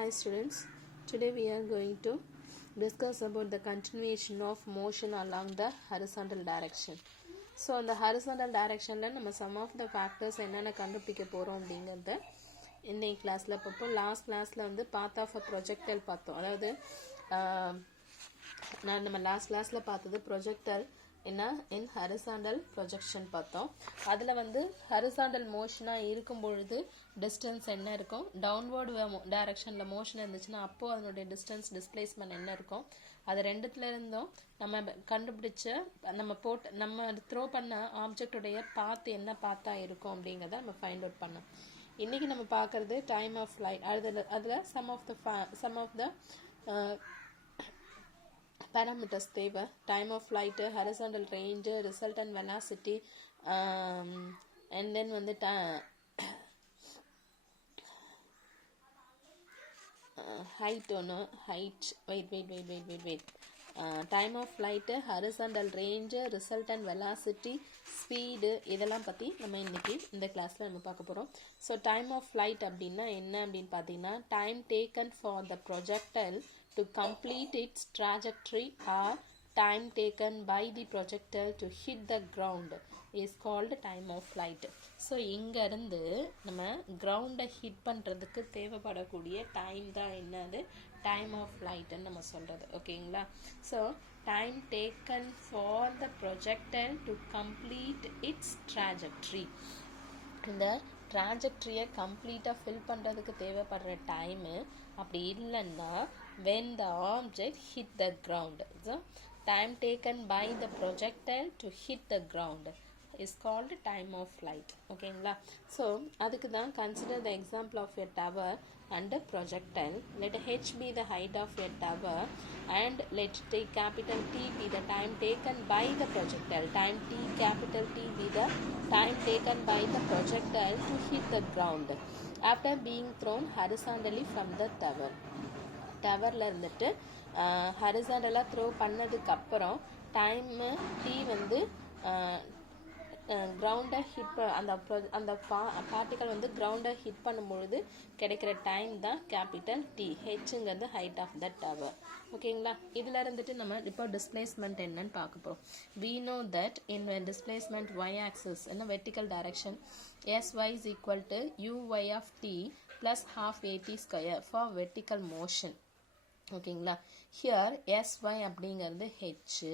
Hi students, today we are going to discuss about the continuation of motion along the horizontal direction. So in the horizontal direction நம்ம some of the factors என்னென்ன கண்டுபிடிக்க போறோம் அப்படிங்கறத இந்த கிளாஸ்ல பார்ப்போம். Last கிளாஸ்ல வந்து path of a projectile பார்த்தோம். அதாவது நம்ம லாஸ்ட் கிளாஸ்ல பார்த்தது projectile in horizontal projection பார்த்தோம். அதுல வந்து horizontal motion இருக்கும் பொழுது distance என்ன இருக்கும், downward directionல motion இருந்துச்சுன்னா அப்போ அதனுடைய distance displacement என்ன இருக்கும், அது ரெண்டுத்துல இருந்தும் நம்ம கண்டுபிடிச்ச நம்ம த்ரோ பண்ண ஆப்ஜெக்ட் உடைய பாத் என்ன பாத்தா இருக்கும் அப்படிங்கறத நம்ம ஃபைண்ட் அவுட் பண்ணோம். இன்னைக்கு நம்ம பார்க்கிறது டைம் ஆஃப் ஃளைட். அதுல some of the parameters தேவை. time of flight, horizontal range, resultant velocity, and then வந்து height wait time of flight, horizontal range, resultant velocity, speed, இதெல்லாம் பத்தி நம்ம இன்னைக்கு இந்த கிளாஸ்ல நம்ம பார்க்க போறோம். So time of flight அப்படினா என்ன அப்படினு பாத்தீங்கன்னா time taken for the projectile to complete its trajectory or time taken by the projectile to hit the ground is called time of flight. So இங்க இருந்து நம்ம ground ஹிட் பண்றதுக்கு தேவைப்படக்கூடிய time தான் என்னது, time of flight ன்னு நம்ம சொல்றது. ஓகேங்களா? So time taken for the projectile to complete its trajectory. இந்த trajectory கம்ப்ளீட்டா ஃபில் பண்றதுக்கு தேவைப்படுற டைம் அப்படி இல்லைன்னா when the object hit the ground. So time taken by the projectile to hit the ground is called time of flight. ஓகேங்களா? So அதுக்கு தான் consider the example of a tower and a projectile. Let h be the height of a tower and let t capital T be the time taken by the projectile. Time t capital T be the time taken by the projectile to hit the ground after being thrown horizontally from the tower. டவர்ல இருந்துட்டு ஹரிசாண்டலா throw பண்ணதுக்கு அப்புறம் time t வந்து கிரவுண்டை hit அந்த particle வந்து கிரவுண்டை hit பண்ணும்பொழுது கிடைக்கிற time தான் capital T. ஹெச்ங்கிறது ஹைட் ஆஃப் த டவர். ஓகேங்களா? இதுல இருந்துட்டு நம்ம இப்போ டிஸ்பிளேஸ்மெண்ட் என்னன்னு பார்க்க போறோம். we know that in displacement y axis in a vertical direction sy is equal to uy of t plus half at square for vertical motion. ஓகேங்களா? here sy அப்படிங்கிறது h,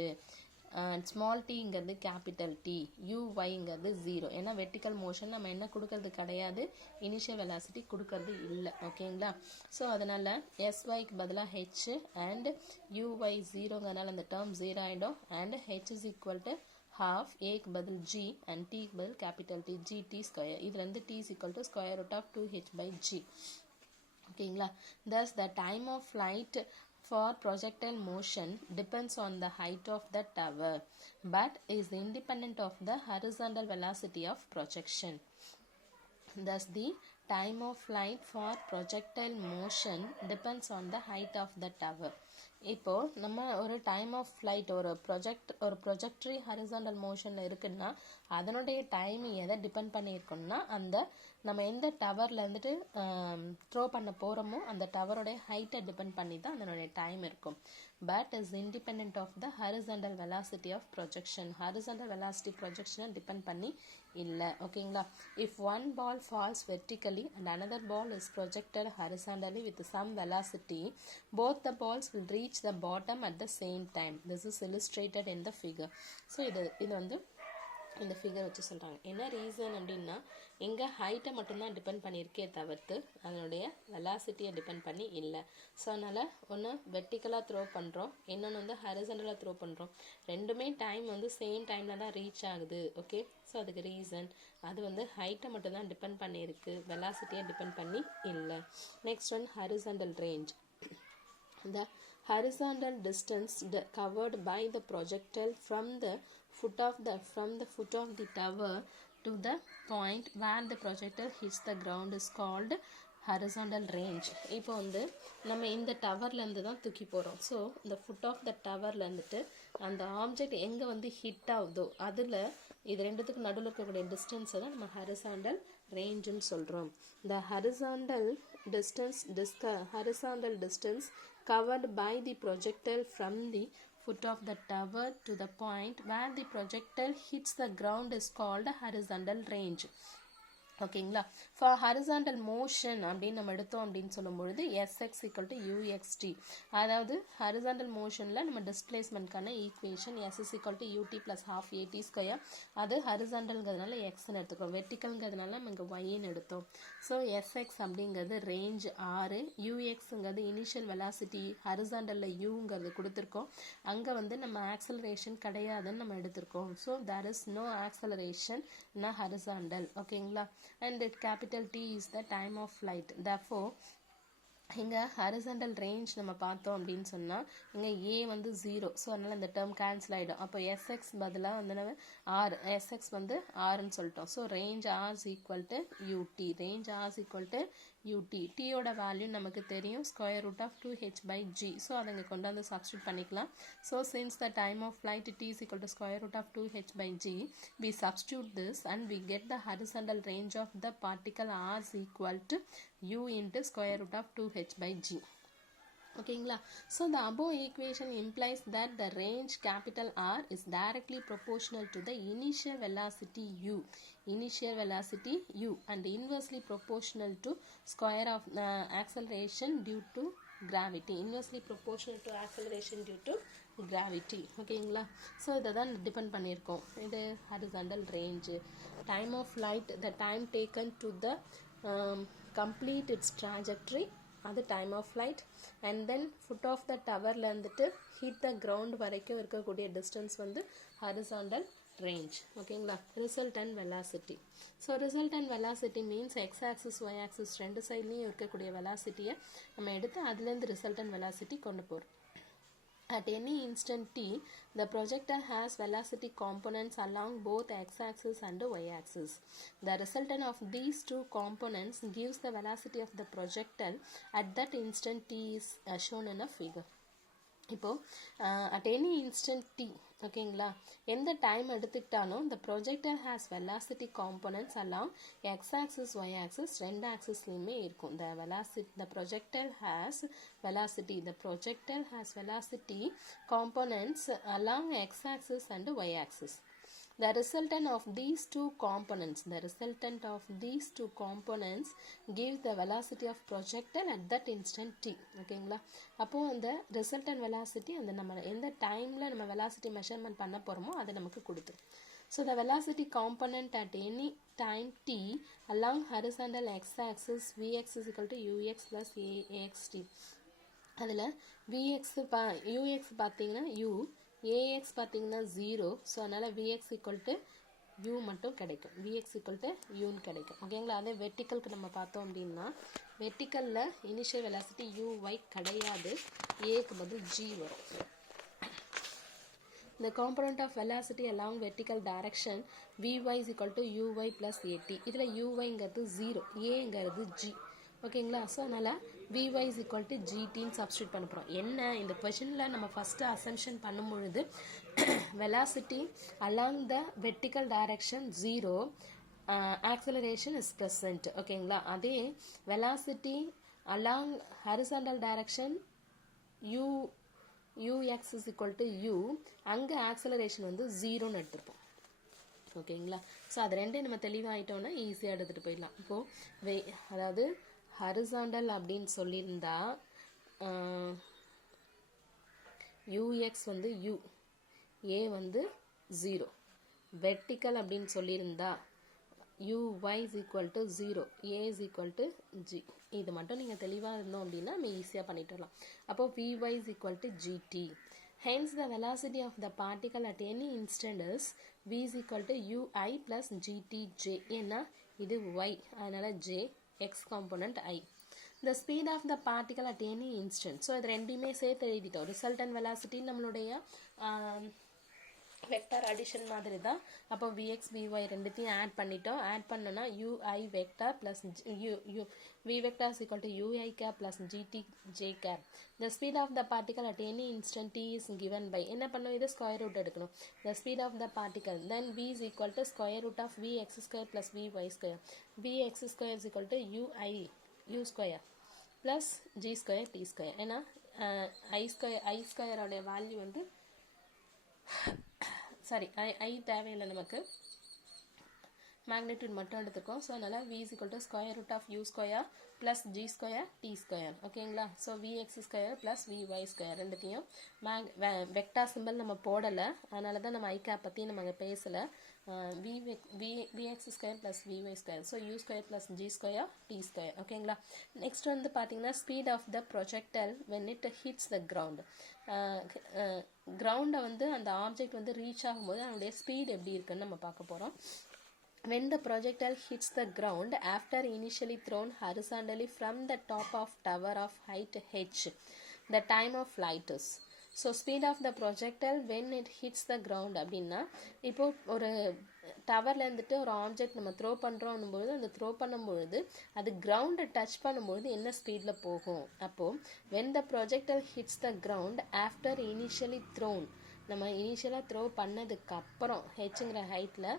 ஸ்மால் tங்கிறது கேபிட்டல் டி, uyங்கிறது 0. ஏன்னா vertical motion நம்ம என்ன கொடுக்கறது கிடையாது, initial velocity கொடுக்கறது இல்லை. ஓகேங்களா? ஸோ அதனால syக்கு பதிலாக h and uy 0ங்கிறதுனால அந்த டேர்ம் 0 ஆகிடும். And h is equal to half, aக்கு பதில் g and tக்கு பதில் கேபிட்டல் டி, gt ஸ்கொயர். இதுல இருந்து t is equal to square root of 2h by g. ஓகேங்களா? thus the time of flight for projectile motion depends on the height of the tower but is independent of the horizontal velocity of projection. Thus the time of flight for projectile motion depends on the height of the tower. இப்போ நம்ம ஒரு time of flight ஒரு ப்ரொஜெக்டரி horizontal மோஷன்ல இருக்குன்னா அதனுடைய time எதை depend பண்ணியிருக்கோம்னா அந்த நம்ம எந்த டவர்ல இருந்துட்டு த்ரோ பண்ண போறோமோ அந்த டவரோடைய ஹைட்டை டிபெண்ட் பண்ணி தான் அதனுடைய டைம் இருக்கும். But is independent of the horizontal velocity of projection. Horizontal velocity ப்ரொஜெக்ஷனை டிபெண்ட் பண்ணி இல்லை. ஓகேங்களா? If one ball falls vertically and another ball is projected horizontally with some velocity, both the balls will reach the bottom at the same time. This is illustrated in the figure. So இது வந்து இந்த figure வச்சு சொல்றாங்க. என்ன reason அப்படின்னா இங்க ஹைட்டை மட்டும்தான் டிபெண்ட் பண்ணியிருக்கே தவிர்த்து அதனுடைய வெலாசிட்டியை டிபெண்ட் பண்ணி இல்லை. ஸோ அதனால ஒன்று வெர்டிக்கலா த்ரோ பண்றோம், இன்னொன்று வந்து ஹரிசாண்டலா த்ரோ பண்றோம். ரெண்டுமே டைம் வந்து சேம் டைம்ல தான் ரீச் ஆகுது. ஓகே? ஸோ அதுக்கு ரீசன் அது வந்து ஹைட்டை மட்டும் தான் டிபெண்ட் பண்ணியிருக்கு, வெலாசிட்டியை டிபெண்ட் பண்ணி இல்லை. Next one horizontal range. The horizontal distance covered by the projectile from the foot of the tower to the point where the projectile hits the ground is called horizontal range. இப்போ வந்து நம்ம இந்த டவர்ல இருந்து தான் தூக்கி போறோம். ஸோ இந்த food of த டவர்ல இருந்துட்டு அந்த ஆப்ஜெக்ட் எங்க வந்து ஹிட் ஆகுதோ அதுல இது ரெண்டுத்துக்கு நடுவில் இருக்கக்கூடிய டிஸ்டன்ஸை தான் நம்ம ஹரிசாண்டல் ரேஞ்சுன்னு சொல்கிறோம். The horizontal distance covered by the projectile from the foot of the tower to the point where the projectile hits the ground is called horizontal range. ஓகேங்களா. ஃபார் ஹரிசாண்டல் மோஷன் அப்படின்னு நம்ம எடுத்தோம் அப்படின்னு சொல்லும்பொழுது எஸ்எக்ஸ் ஈக்குவல் டு யூஎக்ஸ்டி, அதாவது horizontal மோஷனில் நம்ம டிஸ்பிளேஸ்மெண்ட்கான equation SS equal to u t plus half a t square, அது ஹரிசாண்டல்ங்கிறதுனால எக்ஸ்ன்னு எடுத்துக்கிறோம், வெர்டிக்கல்ங்கிறதுனால நம்ம இங்கே ஒய்ன்னு எடுத்தோம். ஸோ எஸ்எக்ஸ் அப்படிங்கிறது ரேஞ்ச் 6, யூஎக்ஸுங்கிறது இனிஷியல் வெலாசிட்டி, ஹரிசாண்டலில் யூங்கிறது கொடுத்துருக்கோம், அங்கே வந்து நம்ம ஆக்சலரேஷன் கிடையாதுன்னு நம்ம எடுத்திருக்கோம். So there is no acceleration in horizontal. ஓகேங்களா. And capital T is the time of flight. Therefore இங்கே ஹரிசாண்டல் ரேஞ்ச் நம்ம பார்த்தோம் அப்படின்னு சொன்னால் இங்கே ஏ வந்து 0, ஸோ அதனால் இந்த டேர்ம் கேன்சல் ஆகிடும். அப்போ எஸ்எக்ஸ் பதிலாக வந்து நம்ம ஆர், எஸ்எக்ஸ் வந்து ஆர்ன்னு சொல்லிட்டோம். So range R equal to u t, range R equal to u t. டியோட வேல்யூ நமக்கு தெரியும் square root of 2h/g. So அதை இங்கே கொண்டு வந்து சப்ஸ்டியூட் பண்ணிக்கலாம். So since the time of flight t is equal to square root of 2h/g, we substitute this and we get the horizontal range of the particle r is equal to u into square root of 2h/g. ஓகேங்களா. So the above equation implies that the range capital R is directly proportional to the initial velocity u, and inversely proportional to square of acceleration due to gravity, ஓகேங்களா. So இதை தான் depend பண்ணியிருக்கோம். இது horizontal range, time of flight, the time taken to the complete its trajectory, அது time of flight, and then foot of the டவரில் இருந்துட்டு hit the ground வரைக்கும் இருக்கக்கூடிய டிஸ்டன்ஸ் வந்து ஹரிசாண்டல் ரேஞ்ச். ஓகேங்களா. Resultant velocity. So resultant velocity means X axis Y axis ரெண்டு சைட்லேயும் இருக்கக்கூடிய வெலாசிட்டியை நம்ம எடுத்து அதுலேருந்து ரிசல்டன்ட் வெலாசிட்டி கொண்டு போகிறோம். At any instant t, the projectile has velocity components along both x-axis and y-axis. The resultant of these two components gives the velocity of the projectile at that instant t is shown in a figure. இப்போ at any instant t, ஓகேங்களா, எந்த time எடுத்துக்கிட்டாலும் the projectile has velocity components along x-axis, y-axis ரெண்டு ஆக்சிஸ்லையுமே இருக்கும். The projectile has velocity components along x-axis and y-axis. The resultant of these two components gives the velocity of projectile at that instant t. ஓகேங்களா. அப்போ அந்த resultant velocity அந்த நம்ம எந்த டைமில் நம்ம velocity measurement பண்ண போகிறோமோ அதை நமக்கு கொடுத்துரும். So the velocity component at any time t along horizontal x-axis vx is equal to ux plus axt. அதில் ux பார்த்தீங்கன்னா u, ax பார்த்தீங்கன்னா 0, ஸோ அதனால் vx equal to u மட்டும் கிடைக்கும், vx equal to uன்னு கிடைக்கும். ஓகேங்களா. அதே வெர்டிக்கலுக்கு நம்ம பார்த்தோம் அப்படின்னா வெர்டிக்கலில் இனிஷியல் வெலாசிட்டி uy கிடையாது, ஏக்கு பதில் g வரும். The component of velocity along vertical direction vy is equal to uy plus at. இதில் uyங்கிறது 0, aங்கிறது g. ஓகேங்களா. ஸோ அதனால் vy is equal to gtன்னு சப்ஸ்டியூட் பண்ண போகிறோம். என்ன இந்த கொஷனில் நம்ம ஃபஸ்ட்டு அசம்ஷன் பண்ணும் பொழுது velocity along the vertical direction 0, acceleration is present. ஓகேங்களா. அதே velocity along horizontal direction ux is equal to u, அங்கே ஆக்சலரேஷன் வந்து 0ன்னு எடுத்துருப்போம். ஓகேங்களா. ஸோ அது ரெண்டே நம்ம தெளிவாகிட்டோன்னா ஈஸியாக எடுத்துகிட்டு போயிடலாம். இப்போது அதாவது ஹரிசாண்டல் அப்படின்னு சொல்லியிருந்தா ux வந்து u, a வந்து 0, வெர்டிக்கல் அப்படின்னு சொல்லியிருந்தா uy is equal to 0, a is equal to g. இது மட்டும் நீங்கள் தெளிவாக இருந்தோம் அப்படின்னா நம்ம ஈஸியாக பண்ணிட்டு வரலாம். அப்போ vy is equal to gt. Hence the velocity of the particle at any instant is v is equal to ui plus gtj. ஏன்னா இது y, அதனால j, x component I. The speed of the particle at any instant. So இது ரெண்டுமே சேர்த்து எழுதிட்டோம். Resultant velocity நம்மளுடைய vector addition மாதிரி தான். அப்போ vx vy ரெண்டுத்தையும் ஆட் பண்ணிட்டோம். ஆட் பண்ணோன்னா ui vector plus v vector is equal to ui cap plus gt j cap. The speed of the particle at any instant t is given by, என்ன பண்ணோம், இது square root எடுக்கணும். The speed of the particle, then v is equal to square root of vx square plus vy square. vx square is equal to u square plus g square t square. ஏன்னா i square உடைய value வந்து sorry I தேவையில்லை, நமக்கு magnitude மட்டும் எடுத்துக்கோம். So அதனால் v is equal to square root of u square plus g square t square. ஓகேங்களா? So vx square plus vy square ரெண்டுத்தையும் vector simple நம்ம போடலை, அதனால தான் நம்ம ஐ கேப் பற்றி நம்ம அங்கே பேசலை. vx square plus vy square, so u square plus g square t square. ஓகேங்களா? நெக்ஸ்ட் வந்து பார்த்தீங்கன்னா speed of the projectile when it hits the ground. கிரவுண்டை வந்து அந்த ஆப்ஜெக்ட் வந்து ரீச் ஆகும்போது அதனுடைய ஸ்பீட் எப்படி இருக்குன்னு நம்ம பார்க்க போகிறோம். When the projectile hits the ground after initially thrown horizontally from the top of tower of height h, the time of flight is. So speed of the projectile when it hits the ground அப்படின்னா, இப்போ ஒரு டவர்ல இருந்துட்டு ஒரு object நம்ம throw பண்ணுறோம் பொழுது அந்த throw பண்ணும்பொழுது அது கிரவுண்டை டச் பண்ணும்பொழுது என்ன ஸ்பீடில் போகும். அப்போது when the projectile hits the ground after initially thrown, நம்ம இனிஷியலாக த்ரோ பண்ணதுக்கப்புறம் ஹெச்ங்கிற ஹைட்டில்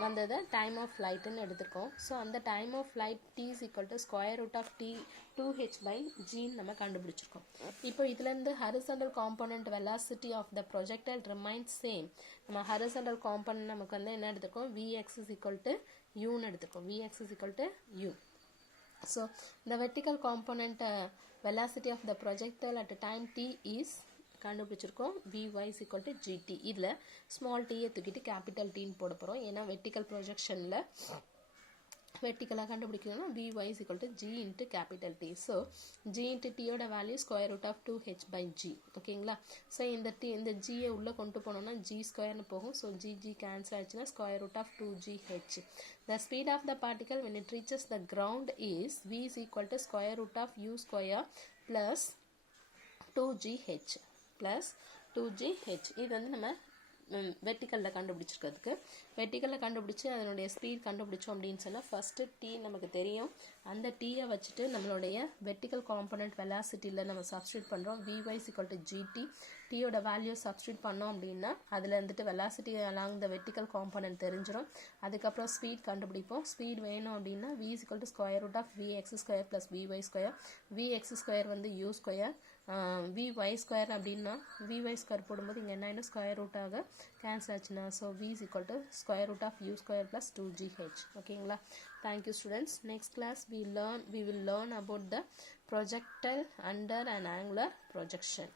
வந்ததை டைம் ஆஃப் ஃப்ளைட்டுன்னு எடுத்துருக்கோம். ஸோ அந்த time of flight t is equal to square root of t 2h by g நம்ம கண்டுபிடிச்சிருக்கோம். இப்போ இதுலேருந்து horizontal component velocity of the projectile remains same. நம்ம ஹரிசாண்டல் காம்போனன்ட் நமக்கு வந்து என்ன எடுத்துருக்கோம், vx is equal to uன்னு எடுத்துருக்கோம். vx is equal to u. So the vertical component velocity of the projectile at time t is கண்டுபிடிச்சிருக்கோம் vy is equal to gt. இதில் small டீயை தூக்கிட்டு கேபிட்டல் டீன்னு போட போகிறோம். ஏன்னா வெர்டிக்கல் ப்ரொஜெக்ஷனில் வெர்டிக்கலாக கண்டுபிடிக்கணும்னா vy is equal to g into capital T. So g into t-யோட value square root of 2h by g. ஓகேங்களா? ஸோ இந்த ஜியை உள்ளே கொண்டு போனோம்னா g ஸ்கொயர்னு போகும். ஸோ g கேன்சல் ஆச்சுன்னா square root of 2gh. The speed of the particle when it reaches the ground is v is equal to square root of u square plus 2gh plus 2gh. இது வந்து நம்ம வெர்டிக்கலில் கண்டுபிடிச்சிருக்கிறதுக்கு வெர்டிக்கலில் கண்டுபிடிச்சி அதனுடைய speed கண்டுபிடிச்சோம் அப்படின்னு சொன்னால் first T நமக்கு தெரியும். அந்த டீயை வச்சுட்டு நம்மளுடைய வெர்டிக்கல் காம்போனன்ட் வெலாசிட்டியில் நம்ம சப்ஸ்டியூட் பண்ணுறோம். vy is equal to gt. டீயோட வேல்யூ சப்ஸ்டியூட் பண்ணோம் அப்படின்னா அதில் வந்துட்டு velocity along the vertical component தெரிஞ்சிடும். அதுக்கப்புறம் ஸ்பீட் கண்டுபிடிப்போம். ஸ்பீட் வேணும் அப்படின்னா v is equal to square root of vx square plus vy square. vx square வந்து u square, vy ஸ்கொயர் அப்படின்னா vy ஸ்கொயர் போடும்போது இங்கே என்ன ஆகிடும், ஸ்கொயர் ரூட்டாக கேன்சல் ஆச்சுன்னா. So v is equal to square root of u square plus 2gh. ஓகேங்களா? Thank you students. Next class we will learn about the projectile under an angular projection.